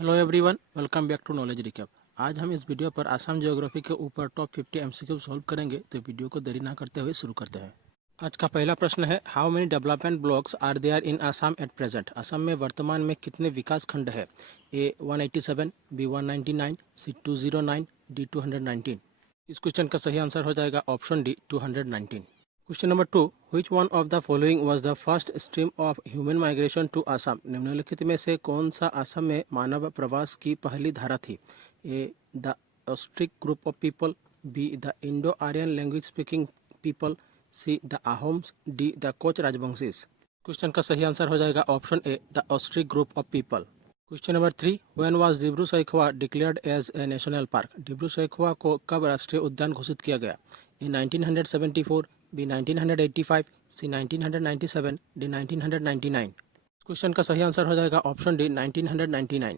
Hello everyone, welcome back to knowledge recap. आज हम इस वीडियो पर आसाम ज्योग्राफी के ऊपर टॉप 50 एमसीक्यू सॉल्व करेंगे, तो वीडियो को देरी ना करते हुए शुरू करते हैं। आज का पहला प्रश्न है, how many development blocks are there in Assam at present. Assam में वर्तमान में कितने विकास खंड है? A 187, B 199, C 209, D 219। इस क्वेश्चन का सही आंसर हो जाएगा option D 219। Question number 2, which one of the following was the first stream of human migration to Assam. निम्नलिखित में से कौन सा असम में मानव प्रवास की पहली धारा थी? A the Austric group of people, B the Indo Aryan language speaking people, C the Ahoms, D the Koch Rajbanshis. Question का सही आंसर हो जाएगा option A the Austric group of people. Question number 3, when was Dibru Saikhowa declared as a national park. डिब्रू सैखोवा को कब राष्ट्रीय उद्यान घोषित किया गया? A 1974, B 1985, C 1997, D 1999। Question का सही आंसर हो जाएगा option D 1999।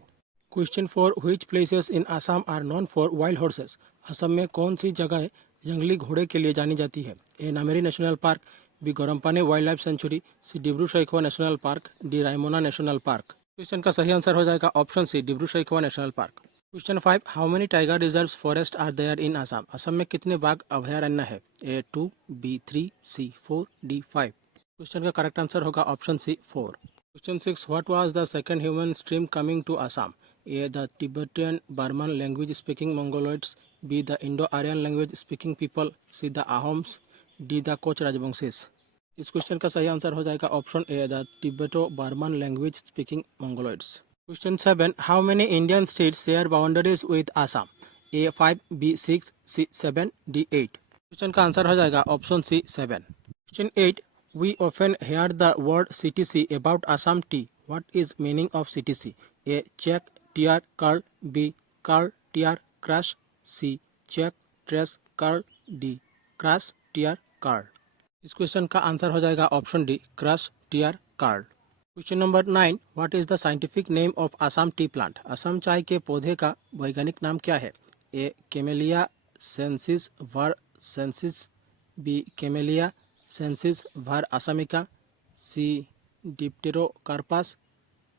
Question 4, which places in Assam are known for wild horses. Assam में कौन सी जगह जंगली घोड़े के लिए जानी जाती है? A Nameri national park, B Garampani wildlife sanctuary, C Dibru Saikhowa national park, D Raimona national park. Question का सही आंसर हो जाएगा option C Dibru Saikhowa national park. Question 5, how many tiger reserves forest are there in Assam. Assam में कितने बाघ अभयारण्य है? A 2, B 3, C 4, D 5। Question का करेक्ट आंसर होगा option C 4। Question 6, what was the second human stream coming to Assam. A the Tibetan Burman language speaking Mongoloids, B the Indo Aryan language speaking people, C the Ahoms, D the Koch Rajbanshis. इस question का सही answer हो जाएगा option A the Tibeto Burman language speaking Mongoloids. Question 7, how many Indian states share boundaries with Assam. A 5, B 6, C 7, D 8। Question का answer हो जाएगा option C 7। Question 8, we often hear the word CTC about Assam tea, what is meaning of CTC. A check TR curl, B curl TR crush, C check trace curl, D crush TR curl. इस question का answer हो जाएगा option D crush TR curl. Question number 9, what is the scientific name of Assam tea plant. Assam चाय के पौधे का वैज्ञानिक नाम क्या है? A Camellia sinensis var sinensis, B Camellia sinensis var asamica, C Dipterocarpus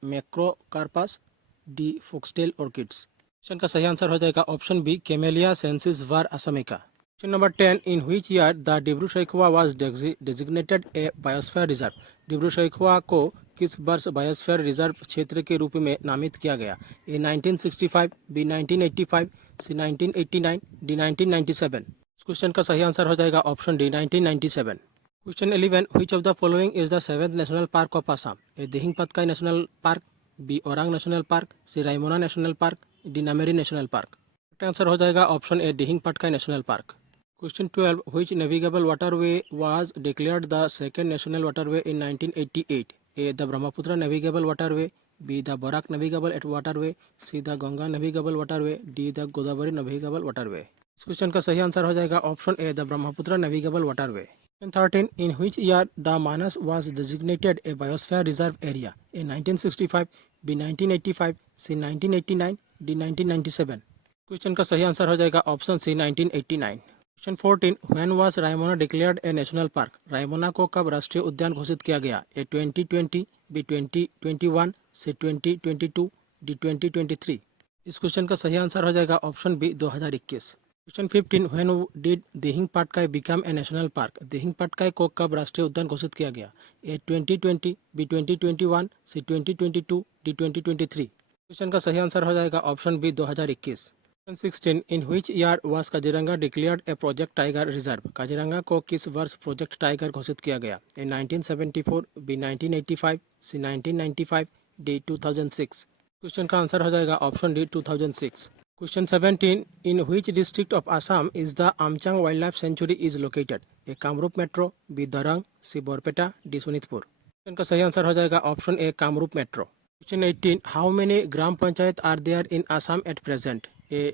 macrocarpus, D foxtail orchids. Question का सही आंसर हो जाएगा option B Camellia sinensis var asamica। Question number 10, in which year the Dibru Saikhowa was designated a biosphere reserve. Dibru Saikhowa को किस वर्ष biosphere reserve क्षेत्र के रूप में नामित किया गया? A 1965, B 1985, C 1989, D 1997। इस क्वेश्चन का सही आंसर हो जाएगा option D 1997। Question 11, which of the following is the 7th national park of Assam. A Dihing Patkai national park, B Orang national park, C Raimona national park, D Nameri national park. Correct answer हो जाएगा option A Dihing Patkai national park. Question 12, which navigable waterway was declared the second national waterway in 1988? A. The Brahmaputra navigable waterway, B. The Barak navigable waterway, C. The Ganga navigable waterway, D. The Godavari navigable waterway। इस question का सही answer हो जाएगा option A the Brahmaputra navigable waterway. Question 13, in which year the Manas was designated a biosphere reserve area? A 1965, B 1985, C 1989, D 1997। Question का सही answer हो जाएगा option C 1989। Question 14, when was Raimona declared a national park. Raimona को कब राष्ट्रीय उद्यान घोषित किया गया? A 2020, B 2021, C 2022, D 2023। इस क्वेश्चन का सही आंसर हो जाएगा option B 2021। Question 15, when did Dihing Patkai become a national park. Dihing Patkai को कब राष्ट्रीय उद्यान घोषित किया गया? A 2020, B 2021, C 2022, D 2023। Question का सही आंसर हो जाएगा option B 2021। Question 16, in which year was Kaziranga declared a project tiger reserve। Kaziranga को किस वर्ष प्रोजेक्ट टाइगर घोषित किया गया? A 1974, B 1985, C 1995, D 2006। Question का आंसर हो जाएगा option D 2006। Question 17, in which district of Assam is the Amchang wildlife sanctuary is located? A Kamrup metro, B Darrang, C Barpeta, D Sonitpur. Question का सही आंसर हो जाएगा option A Kamrup metro. Question 18, how many gram panchayat are there in Assam at present. A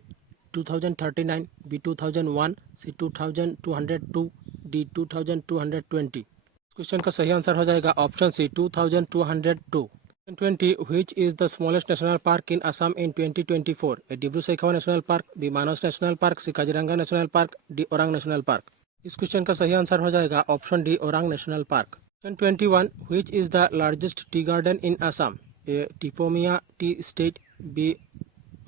2039, B 2001, C 2202, D 2220। Question का सही answer हो जाएगा option C 2202। 20, which is the smallest national park in Assam in 2024। A Dibru Saikhowa national park, B Manas national park, C Kaziranga national park, D Orang national park. इस question का सही answer हो जाएगा option D Orang national park. 21, which is the largest tea garden in Assam. A Tipomia tea estate, B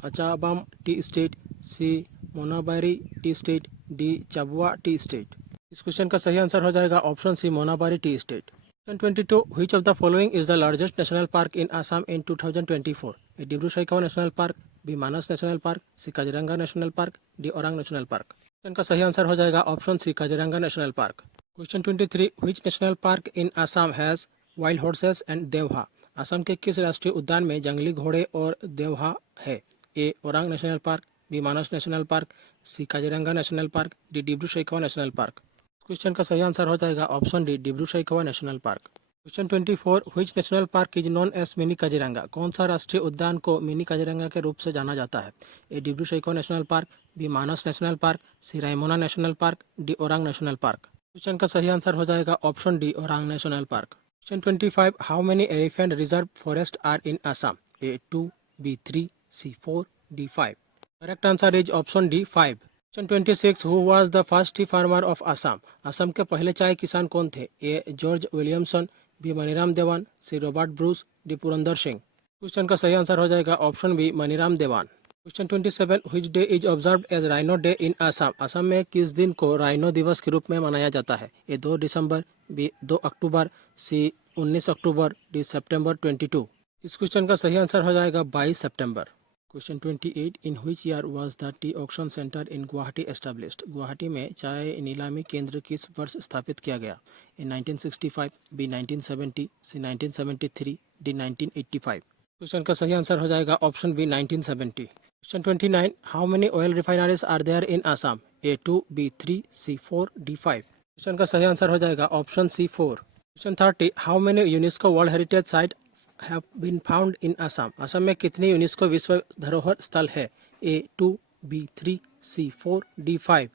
Achabam tea estate, C Monabari tea estate, D Chabua tea estate. इस question का सही answer हो जाएगा option C Monabari tea estate. Question 22, which of the following is the largest national park in Assam in 2024? A Dibru Saikhowa national park, B Manas national park, C Kaziranga national park, D Orang national park. Question का सही answer हो जाएगा option C Kaziranga national park. Question 23, which national park in Assam has wild horses and Deohah? Assam के किस राष्ट्रीय उद्यान में जंगली घोड़े और देवहा है? A Orang national park, B Manas national park, C Kaziranga national park, D Dibru Saikhowa national park. Question का सही आंसर हो जाएगा option D Dibru Saikhowa national park. Question 24, which national park is known as mini Kaziranga? कौन सा राष्ट्रीय उद्यान को मिनी काजीरंगा के रूप से जाना जाता है? A Dibru Saikhowa national park, B Manas national park, C Raimona national park, D Orang national park. Question का सही आंसर हो जाएगा option D Orang national park. Question 25, how many elephant reserve forest are in Assam? A 2, B 3, C 4, D 5। Correct answer is option D 5। Question 26, who was the first tea farmer of Assam? Assam के पहले चाय किसान कौन थे? A George Williamson, B Maniram Dewan, C Robert Bruce, D Purandar Singh. Question का सही answer हो जाएगा option B Maniram Dewan. Question 27, which day is observed as rhino day in Assam? Assam में किस दिन को राइनो दिवस के रूप में मनाया जाता है? ए 2 दिसंबर, बी 2 अक्टूबर, सी 19 अक्टूबर, डी सितंबर 22। इस क्वेश्चन का सही आंसर हो जाएगा 22 सितंबर। Question 28, in which year was the tea auction centre in Guwahati established? Guwahati में चाय नीलामी केंद्र किस वर्ष स्थापित किया गया? A 1965, B 1970, C 1973, D 1985। Question का सही आंसर हो जाएगा option B 1970। Question 29, how many oil refineries are there in Assam? A 2, B 3, C 4, D 5। Question का सही आंसर हो जाएगा option C 4। Question 30, how many UNESCO world heritage site have been found in Assam? Assam में कितने UNESCO विश्व धरोहर स्थल है? A 2, B 3, C 4, D 5।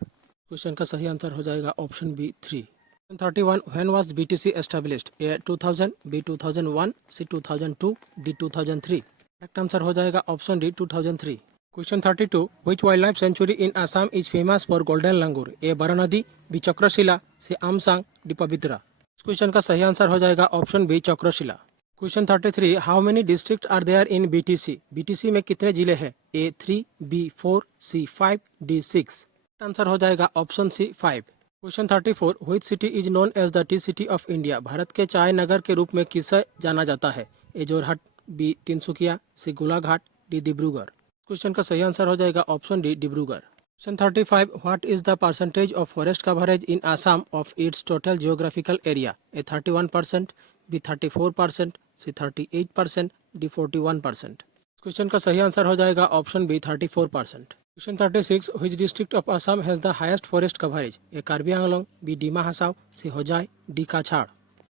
Question का सही आंसर हो जाएगा option B 3। 31, when was BTC established? A 2000, B 2001, C 2002, D 2003। Correct answer हो जाएगा option D 2003। Question 32, which wildlife sanctuary in Assam is famous for golden langur? A Baranadi, B Chakrashila, C Amsang, D Pabitora. इस question का सही answer हो जाएगा option B Chakrashila. Question 33, how many district are there in BTC? BTC में कितने जिले हैं? A 3, B 4, C 5, D 6। Answer हो जाएगा option C 5। Question 34, which city is known as the tea city of India? Bharat के चाय नगर के रूप में किसे जाना जाता है? A Jorhat, B Tinsukia, C Golaghat, D Dibrugarh. Question का सही आंसर हो जाएगा option D Dibrugarh. Question 35, what is the percentage of forest coverage in Assam of its total geographical area? A 31%, B 34%, C 38%, D 41%। Question का सही आंसर हो जाएगा option B 34%। Question 36, which district of Assam has the highest forest coverage? A Karbi Anglong, B Dima Hasao, C Hojai, D Cachar.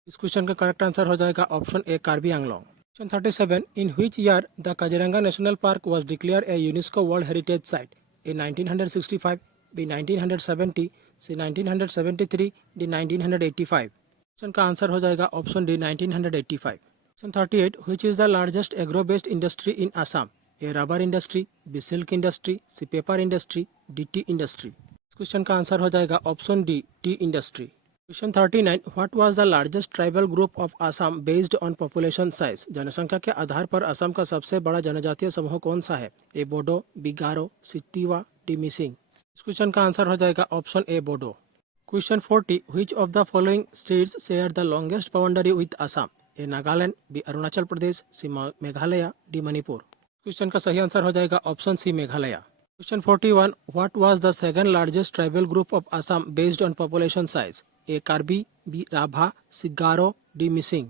इस question का correct answer हो जाएगा option A Karbi Anglong. Question 37, in which year the Kaziranga national park was declared a UNESCO world heritage site? A 1965, B 1970, C 1973, D 1985। Question का answer हो जाएगा option D 1985। Question 38, which is the largest agro based industry in Assam? A rubber industry, B silk industry, C paper industry, D T industry. इस question का answer हो जाएगा option D T industry. Question 39, what was the largest tribal group of Assam based on population size? जनसंख्या के आधार पर असम का सबसे बड़ा जनजातीय समूह कौन सा है? A Bodo, B Garo, C Tiwa, D Mising. इस क्वेश्चन का आंसर हो जाएगा option A Bodo. Question 40, which of the following states share the longest boundary with Assam? A Nagaland, B Arunachal Pradesh, C Meghalaya, D Manipur. Question का सही आंसर हो जाएगा option C Meghalaya. Question 41, what was the second largest tribal group of Assam based on population size? A Karbi, B Rabha, C Garo, D Mising.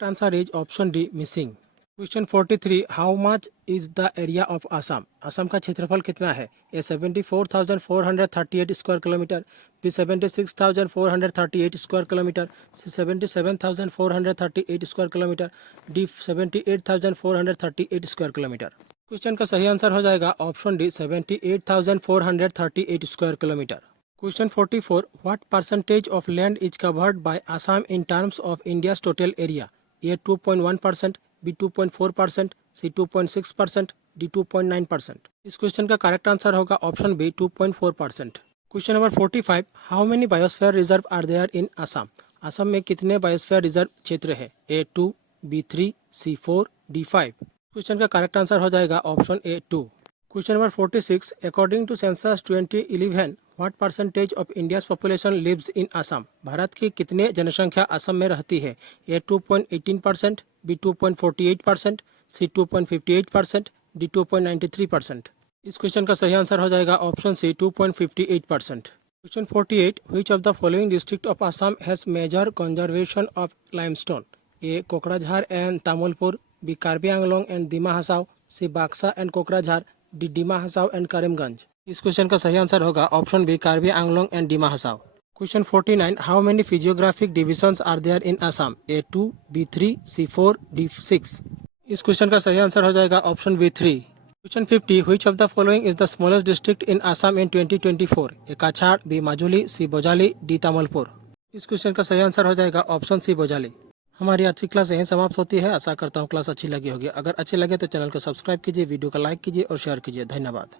Answer is option D Mising. Question 43, how much is the area of Assam? Assam का क्षेत्रफल कितना है? A 74,438 square kilometre, B 76,438 square kilometre, C 77,438 square kilometre, D 78,438 square kilometre. Question का सही answer हो जाएगा option D 78,438 square kilometre. Question 44, what percentage of land is covered by Assam in terms of India's total area? A 2.1%, B 2.4%, C 2.6%, D 2.9%। इस question का correct answer होगा option B 2.4%। Question number 45, how many biosphere reserve are there in Assam? Assam में कितने biosphere reserve क्षेत्र है? A 2, B 3, C 4, D5। Question का correct answer हो जाएगा option A 2। Question number 46, according to census 2011 what percentage of India's population lives in Assam. Bharat की कितने जनसंख्या असम में रहती है? A 2.18%, B 2.48%, C 2.58%, D 2.93%। इस क्वेश्चन का सही आंसर हो जाएगा option C 2.58%। Question 48, which of the following district of Assam has major conservation of limestone? A. Kokrajhar and Tamulpur, B Karbi Anglong and Dima Hasao, C Baksa and Kokrajhar, D Dima Hasao and Karimganj. इस क्वेश्चन का सही आंसर होगा option B Karbi Anglong and Dima Hasao. Question 49, how many physiographic divisions are there in Assam? A 2, B 3, C 4, D 6। इस question का सही answer हो जाएगा option B 3। Question 50, which of the following is the smallest district in Assam in 2024? A Cachar, B Majuli, C Bajali, D Tamulpur. इस question का सही answer हो जाएगा ऑप्शन सी बोजाली। हमारी आज की क्लास यहीं समाप्त होती है। आशा करता हूँ क्लास अच्छी लगी होगी। अगर अच्छी लगे तो चैनल को सब्सक्राइब कीजिए, वीडियो को लाइक कीजिए और शेयर कीजिए। धन्यवाद।